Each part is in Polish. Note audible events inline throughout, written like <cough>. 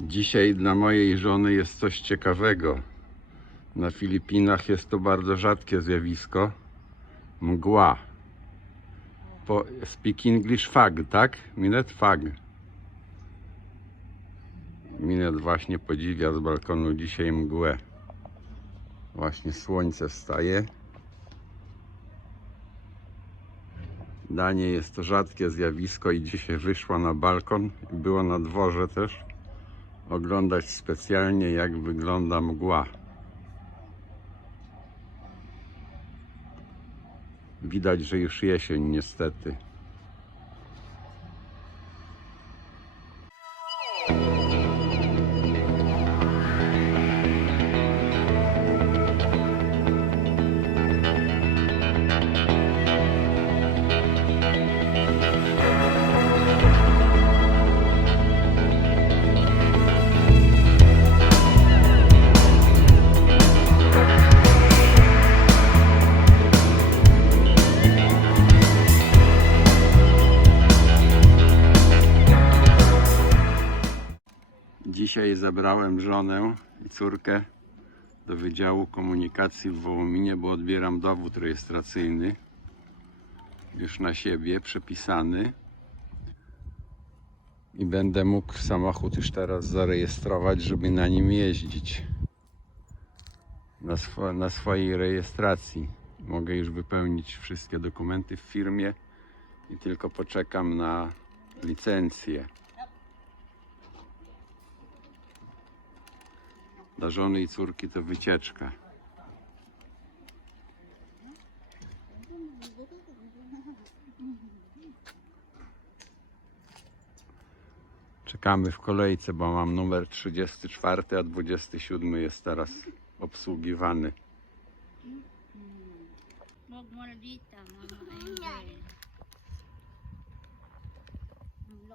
Dzisiaj dla mojej żony jest coś ciekawego. Na Filipinach jest to bardzo rzadkie zjawisko. Mgła. Po speak English fag, tak? Minet fag. Minet właśnie podziwia z balkonu dzisiaj mgłę. Właśnie słońce wstaje. Danie jest to rzadkie zjawisko i dzisiaj wyszła na balkon i była na dworze też oglądać specjalnie jak wygląda mgła. Widać, że już jesień niestety. Zabrałem żonę i córkę do Wydziału Komunikacji w Wołominie, bo odbieram dowód rejestracyjny już na siebie, przepisany. I będę mógł samochód już teraz zarejestrować, żeby na nim jeździć. Na, na swojej rejestracji. Mogę już wypełnić wszystkie dokumenty w firmie i tylko poczekam na licencję. Dla żony i córki to wycieczka. Czekamy w kolejce, bo mam numer 34, a 27 jest teraz obsługiwany. Na dito,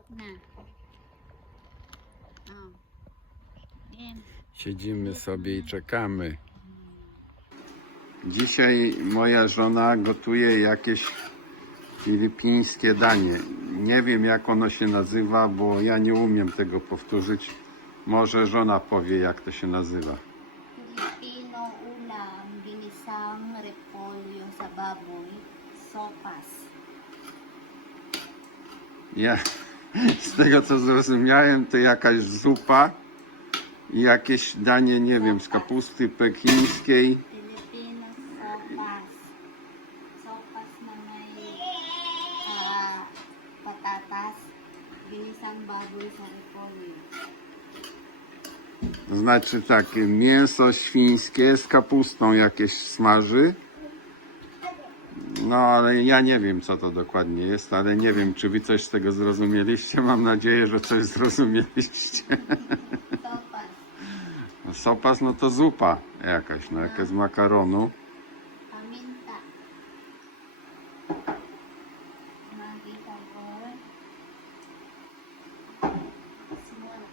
Mama Siedzimy sobie i czekamy. Dzisiaj moja żona gotuje jakieś filipińskie danie. Nie wiem jak ono się nazywa, bo ja nie umiem tego powtórzyć. Może żona powie jak to się nazywa. Filipino ulam, ginisang repolyo sa baboy, sopas. Ja z tego co zrozumiałem, to jakaś zupa jakieś danie, nie wiem, z kapusty pekińskiej. Znaczy takie mięso świńskie z kapustą jakieś smaży. No ale ja nie wiem co to dokładnie jest, ale nie wiem czy wy coś z tego zrozumieliście. Mam nadzieję, że coś zrozumieliście. <laughs> Sopas. No, Sopas no to zupa jakaś, no jakaś z makaronu.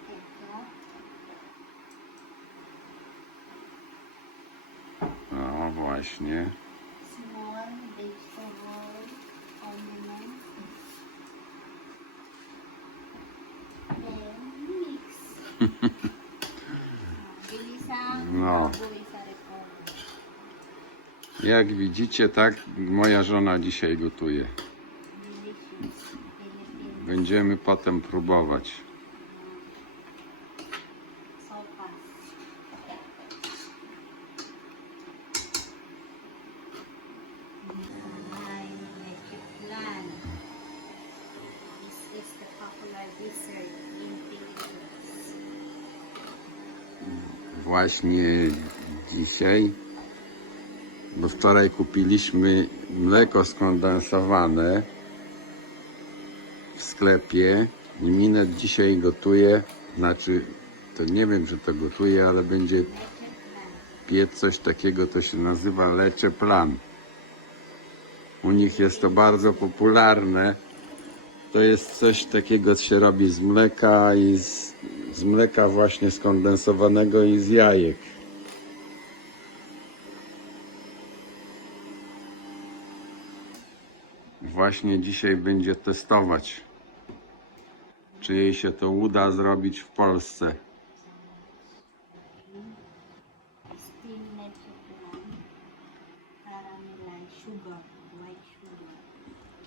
Ketchup. No właśnie. Small vegetable condiments. Then mix. Ginisang No. baboy sa repolyo. Jak widzicie, tak moja żona dzisiaj gotuje. Będziemy potem próbować. Właśnie dzisiaj, bo wczoraj kupiliśmy mleko skondensowane w sklepie i Minet dzisiaj gotuje, znaczy to nie wiem, czy to gotuje, ale będzie piec coś takiego, to się nazywa lecze plan. U nich jest to bardzo popularne. To jest coś takiego, co się robi z mleka i z, z mleka właśnie skondensowanego i z jajek. właśnie dzisiaj będzie testować, czy jej się to uda zrobić w Polsce.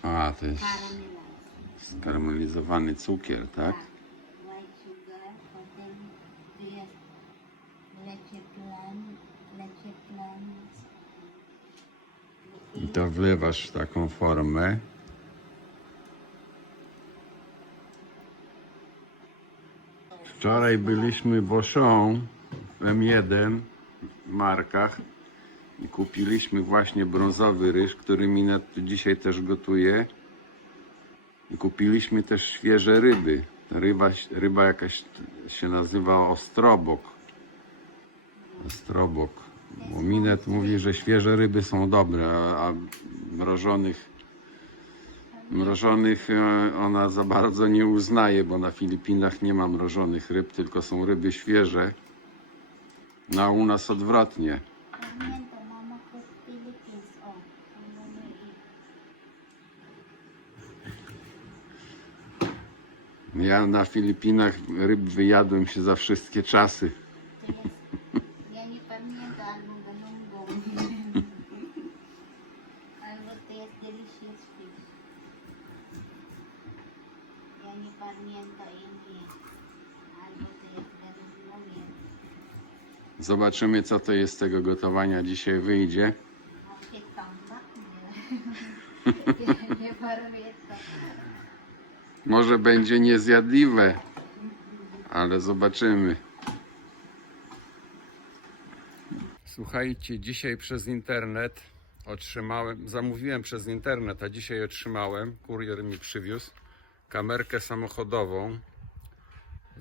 A, to jest skaramelizowany cukier, tak? Lecie plan. I to wlewasz w taką formę. Wczoraj byliśmy w Auchan w M1 w markach i kupiliśmy właśnie brązowy ryż, który Minet tu dzisiaj też gotuje. I kupiliśmy też świeże ryby. Ryba, ryba jakaś się nazywa ostrobok. Ostrobok. Minet mówi, że świeże ryby są dobre, a, mrożonych, mrożonych e, ona za bardzo nie uznaje, bo na Filipinach nie ma mrożonych ryb, tylko są ryby świeże. No a u nas odwrotnie. Ja na Filipinach ryb wyjadłem się za wszystkie czasy. To jest, ja nie pamiętam anong ganunggong. Albo to jest delicious fish. Ja nie pamiętam imię. Albo to jest ganunggong. Zobaczymy, co to jest z tego gotowania dzisiaj wyjdzie. Może będzie niezjadliwe, ale zobaczymy. Słuchajcie, dzisiaj przez internet otrzymałem, zamówiłem przez internet, a dzisiaj otrzymałem, kurier mi przywiózł kamerkę samochodową,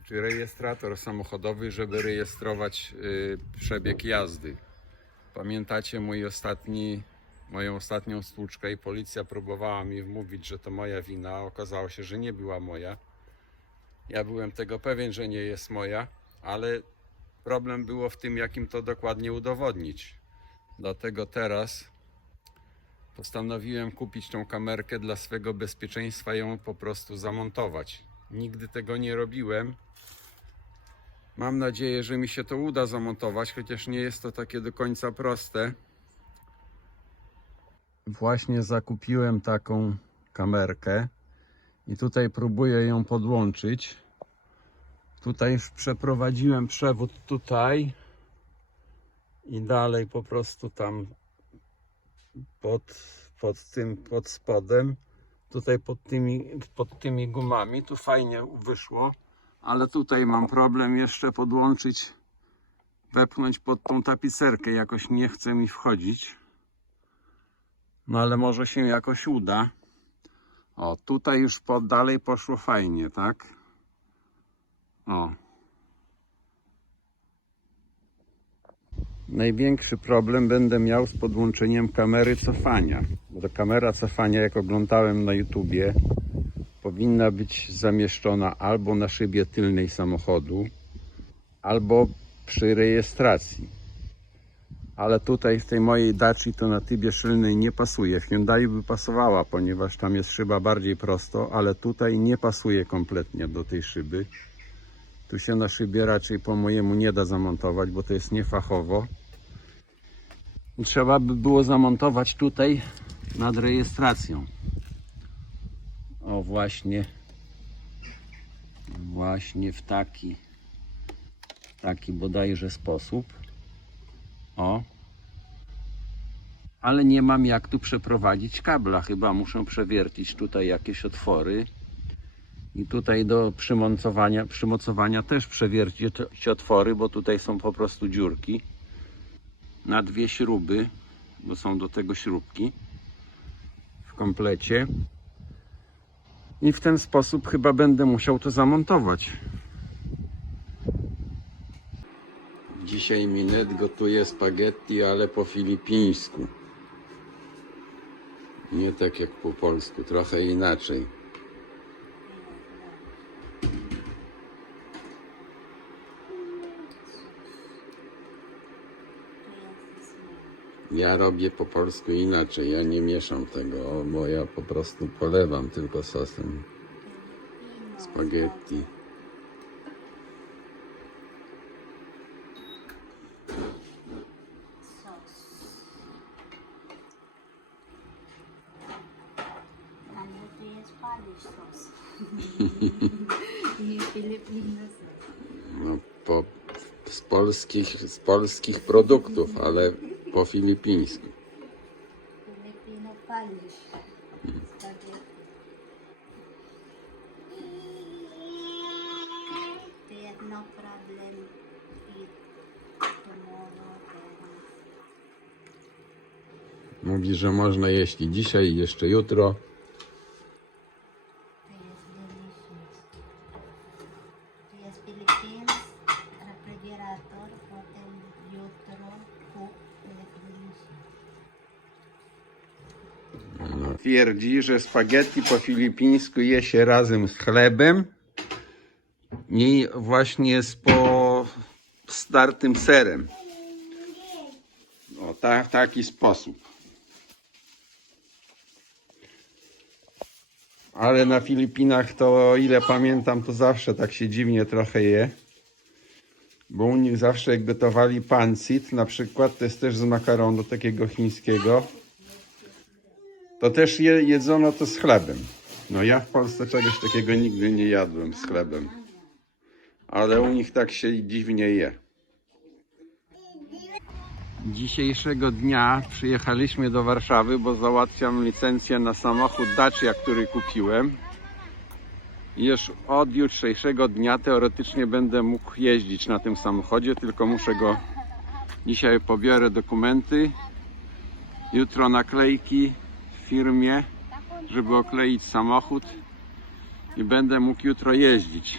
czy rejestrator samochodowy, żeby rejestrować y, przebieg jazdy. Pamiętacie mój ostatni, moją ostatnią stłuczkę i policja próbowała mi wmówić, że to moja wina. Okazało się, że nie była moja. Ja byłem tego pewien, że nie jest moja, ale problem było w tym, jakim to dokładnie udowodnić. Dlatego teraz postanowiłem kupić tą kamerkę dla swego bezpieczeństwa i ją po prostu zamontować. Nigdy tego nie robiłem. Mam nadzieję, że mi się to uda zamontować, chociaż nie jest to takie do końca proste. Właśnie zakupiłem taką kamerkę i tutaj próbuję ją podłączyć. Tutaj już przeprowadziłem przewód tutaj i dalej po prostu tam pod, pod tym, pod spodem, tutaj pod tymi, pod tymi gumami, tu fajnie wyszło, ale tutaj mam problem jeszcze podłączyć, wepchnąć pod tą tapicerkę, jakoś nie chce mi wchodzić. No ale może się jakoś uda. O, tutaj już pod dalej poszło fajnie, tak? O. Największy problem będę miał z podłączeniem kamery cofania. Bo to kamera cofania, jak oglądałem na YouTubie, powinna być zamieszczona albo na szybie tylnej samochodu, albo przy rejestracji. Ale tutaj w tej mojej Daci to na tybie szylnej nie pasuje. W Hyundai by pasowała, ponieważ tam jest szyba bardziej prosto, ale tutaj nie pasuje kompletnie do tej szyby. Tu się na szybie raczej po mojemu nie da zamontować, bo to jest niefachowo. Trzeba by było zamontować tutaj nad rejestracją. O właśnie. Właśnie w taki taki bodajże sposób. O. Ale nie mam jak tu przeprowadzić kabla. Chyba muszę przewiercić tutaj jakieś otwory. I tutaj do przymocowania, przymocowania też przewiercić otwory, bo tutaj są po prostu dziurki. Na dwie śruby, bo są do tego śrubki w komplecie. I w ten sposób chyba będę musiał to zamontować. Dzisiaj Minet gotuje spaghetti, ale po filipińsku. Nie tak jak po polsku, trochę inaczej. To jest smell. Ja robię po polsku inaczej, ja nie mieszam tego, bo ja po prostu polewam tylko sosem spaghetti. <laughs> No, po, z, polskich, z polskich produktów, ale po filipińsku. Filipino no Mówi, że można jeść i dzisiaj, jeszcze jutro. to jest delicious. To jest Philippines refrigerator, potem jutro cook, to jest delicious. Twierdzi, że spaghetti po filipińsku je się razem z chlebem i właśnie z po startym serem. O, w taki sposób. Ale na Filipinach to, o ile pamiętam, to zawsze tak się dziwnie trochę je. Bo u nich zawsze jak gotowali pancit, na przykład, to jest też z makaronu takiego chińskiego, to też je, jedzono to z chlebem. No ja w Polsce czegoś takiego nigdy nie jadłem z chlebem. Ale u nich tak się dziwnie je. Dzisiejszego dnia przyjechaliśmy do Warszawy, bo załatwiam licencję na samochód Dacia, który kupiłem. Już od jutrzejszego dnia teoretycznie będę mógł jeździć na tym samochodzie, tylko muszę go dzisiaj pobiorę dokumenty, jutro naklejki firmie, żeby okleić samochód i będę mógł jutro jeździć.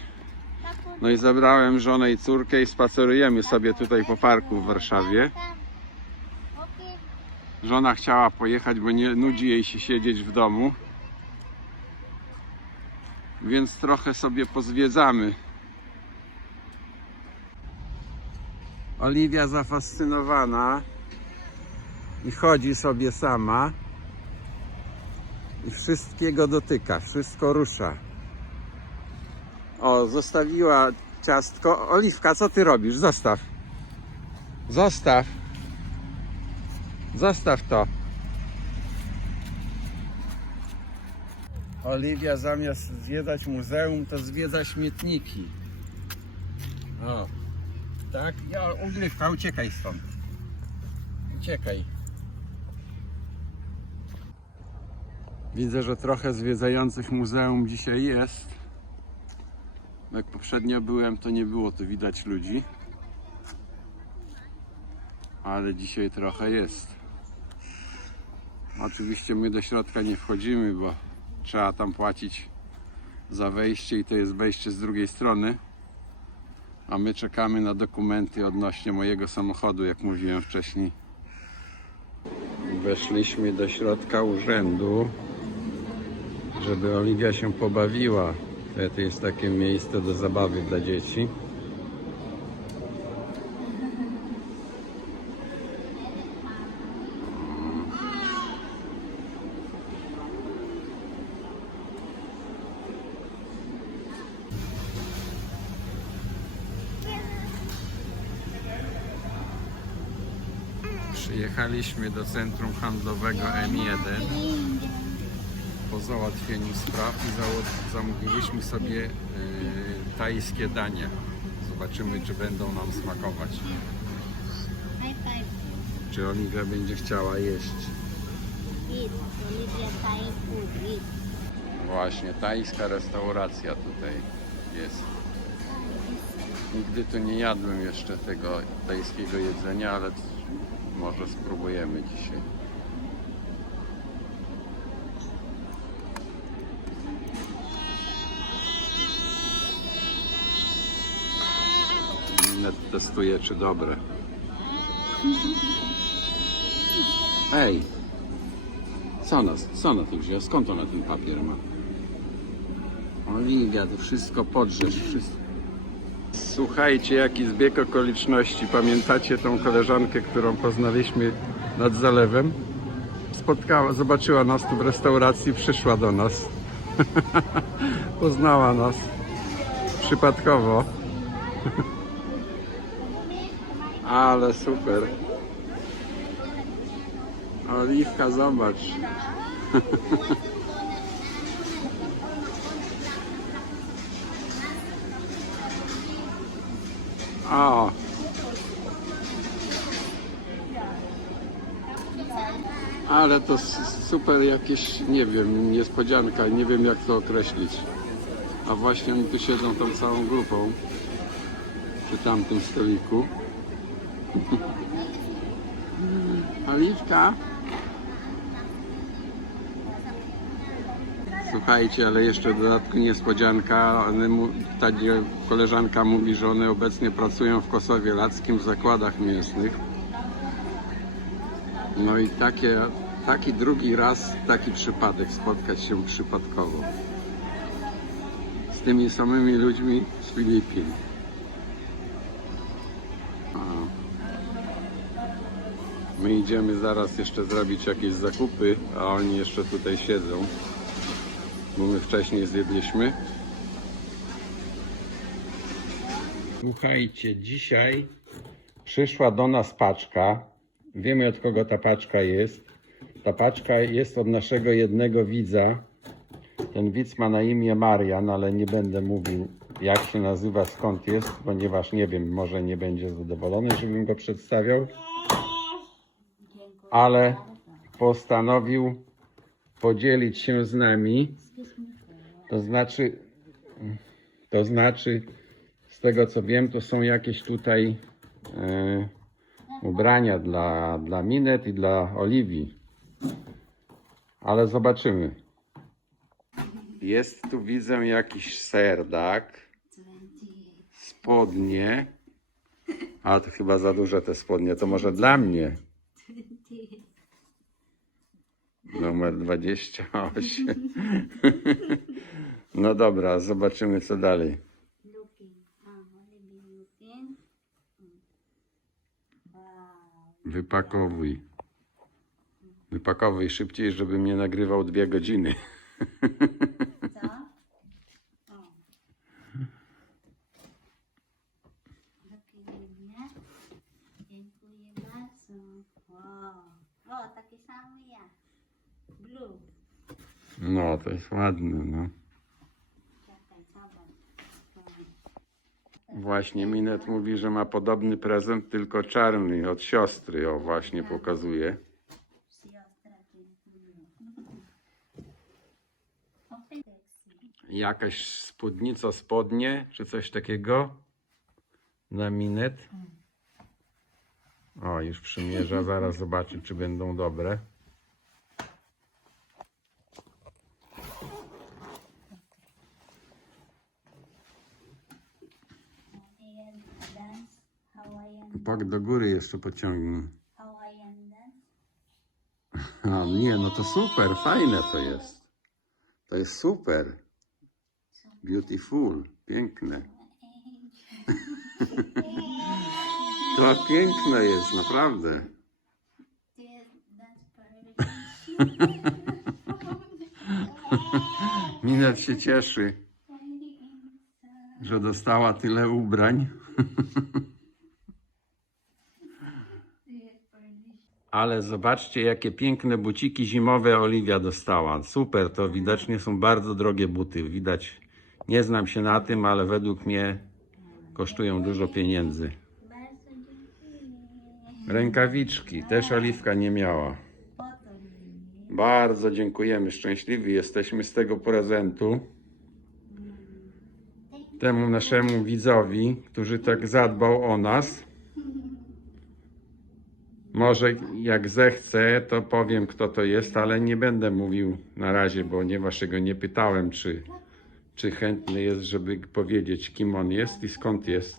No i zabrałem żonę i córkę i spacerujemy sobie tutaj po parku w Warszawie. Żona chciała pojechać, bo nie nudzi jej się siedzieć w domu. Więc trochę sobie pozwiedzamy. Oliwia zafascynowana i chodzi sobie sama i wszystkiego dotyka, wszystko rusza. O, zostawiła ciastko. Oliwka, co ty robisz? Zostaw. Zostaw. Zostaw to. Oliwia zamiast zwiedzać muzeum, to zwiedza śmietniki. O, tak? Ja, Oliwka, uciekaj stąd. Uciekaj. Widzę, że trochę zwiedzających muzeum dzisiaj jest. Jak poprzednio byłem, to nie było tu widać ludzi. Ale dzisiaj trochę jest. Oczywiście my do środka nie wchodzimy, bo trzeba tam płacić za wejście i to jest wejście z drugiej strony. A my czekamy na dokumenty odnośnie mojego samochodu, jak mówiłem wcześniej. Weszliśmy do środka urzędu, żeby Oliwia się pobawiła. To jest takie miejsce do zabawy dla dzieci. Przyjechaliśmy do centrum handlowego M1 po załatwieniu spraw i zamówiliśmy sobie e, tajskie dania. Zobaczymy, czy będą nam smakować. Czy Oliwia będzie chciała jeść. Właśnie, tajska restauracja tutaj jest. Nigdy tu nie jadłem jeszcze tego tajskiego jedzenia, ale może spróbujemy dzisiaj. Testuje, czy dobre. Ej, co ona, co ona tu wzięła? Skąd ona ten papier ma? Oliwia, to wszystko podrzesz. Wszystko. Słuchajcie, jaki zbieg okoliczności. Pamiętacie tą koleżankę, którą poznaliśmy nad zalewem? Spotkała, zobaczyła nas tu w restauracji, przyszła do nas. <laughs> Poznała nas. Przypadkowo. <laughs> Ale super. Oliwka, zobacz. <laughs> O. Ale to super jakieś, nie wiem, niespodzianka, nie wiem jak to określić. A właśnie tu siedzą tą całą grupą przy tamtym stoliku. Oliwka. Słuchajcie, ale jeszcze dodatku niespodzianka. Ta koleżanka mówi, że one obecnie pracują w Kosowie Lackim w zakładach mięsnych. No i takie, taki drugi raz, taki przypadek, spotkać się przypadkowo. Z tymi samymi ludźmi z Filipin. My idziemy zaraz jeszcze zrobić jakieś zakupy, a oni jeszcze tutaj siedzą bo my wcześniej zjedliśmy. Słuchajcie, dzisiaj przyszła do nas paczka. Wiemy od kogo ta paczka jest. Ta paczka jest od naszego jednego widza. Ten widz ma na imię Marian, ale nie będę mówił jak się nazywa, skąd jest, ponieważ nie wiem, może nie będzie zadowolony, żebym go przedstawiał. Ale postanowił podzielić się z nami to znaczy, to znaczy, z tego co wiem, to są jakieś tutaj e, ubrania dla, dla Minet i dla Oliwii. Ale zobaczymy. Jest tu, widzę, jakiś serdak, spodnie. A, to chyba za duże te spodnie, to może dla mnie. Numer 28. No dobra, zobaczymy co dalej. Wow. Wypakowuj. Wypakowuj szybciej, żeby mnie nagrywał dwie godziny. <laughs> Co? O. Dokładnie. Dziękuję bardzo. Wow. O, taki sam jak. No, to jest ładne, no. Właśnie Minet mówi, że ma podobny prezent, tylko czarny od siostry. O, właśnie pokazuje. Jakaś spódnica, spodnie, czy coś takiego na Minet. O, już przymierza, zaraz zobaczy, czy będą dobre. Pak do góry jeszcze pociągnij. A, nie, no to super, fajne to jest. To jest super. Beautiful, piękne. <laughs> To piękne jest, naprawdę. <laughs> Minet się cieszy, że dostała tyle ubrań. <laughs> Ale zobaczcie, jakie piękne buciki zimowe Oliwia dostała. Super, to widocznie są bardzo drogie buty. Widać, nie znam się na tym, ale według mnie kosztują dużo pieniędzy. Rękawiczki też Oliwka nie miała. Bardzo dziękujemy, szczęśliwi jesteśmy z tego prezentu. Temu naszemu widzowi, który tak zadbał o nas. Może jak zechce, to powiem kto to jest, ale nie będę mówił na razie, ponieważ go nie pytałem, czy, czy chętny jest, żeby powiedzieć, kim on jest i skąd jest.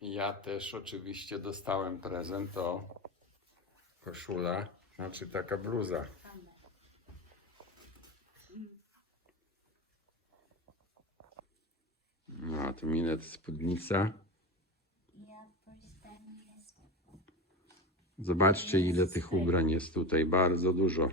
Ja też oczywiście dostałem prezent, to koszula, znaczy taka bluza. No, a tu minet spódnica. Ja first time jest Zobaczcie, ile tych ubrań jest tutaj. Bardzo dużo.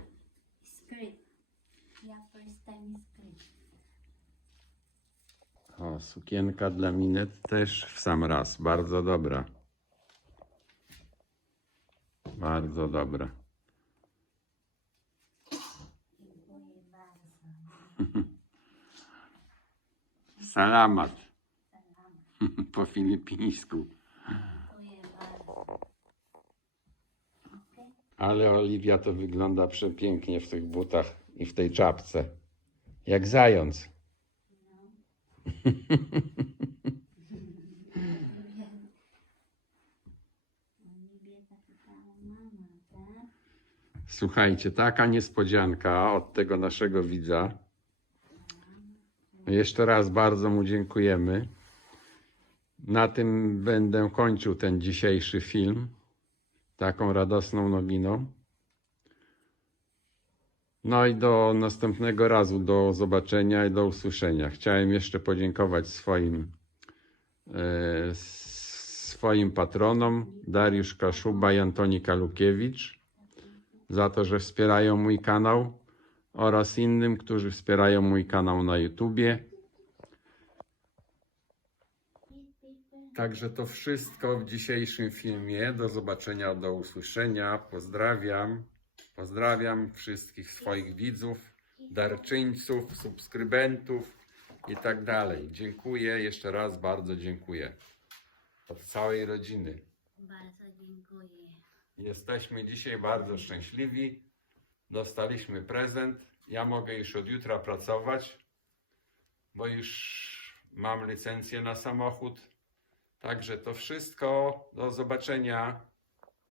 O, sukienka dla minet też w sam raz. Bardzo dobra. Bardzo dobra. <laughs> Salamat. Salam. <laughs> Po filipińsku. Dziękuję bardzo. Okej. Ale Oliwia to wygląda przepięknie w tych butach i w tej czapce. Jak zając. Słuchajcie, taka niespodzianka od tego naszego widza. Jeszcze raz bardzo mu dziękujemy. Na tym będę kończył ten dzisiejszy film. Taką radosną nowiną. No i do następnego razu, do zobaczenia i do usłyszenia. Chciałem jeszcze podziękować swoim, e, swoim patronom Dariusz Kaszuba i Antoni Kalukiewicz za to, że wspierają mój kanał oraz innym, którzy wspierają mój kanał na YouTubie. Także to wszystko w dzisiejszym filmie. Do zobaczenia, do usłyszenia. Pozdrawiam. Pozdrawiam wszystkich swoich widzów, darczyńców, subskrybentów i tak dalej. Dziękuję jeszcze raz, bardzo dziękuję. Od całej rodziny. Bardzo dziękuję. Jesteśmy dzisiaj bardzo szczęśliwi. Dostaliśmy prezent. Ja mogę już od jutra pracować, bo już mam licencję na samochód. Także to wszystko. Do zobaczenia.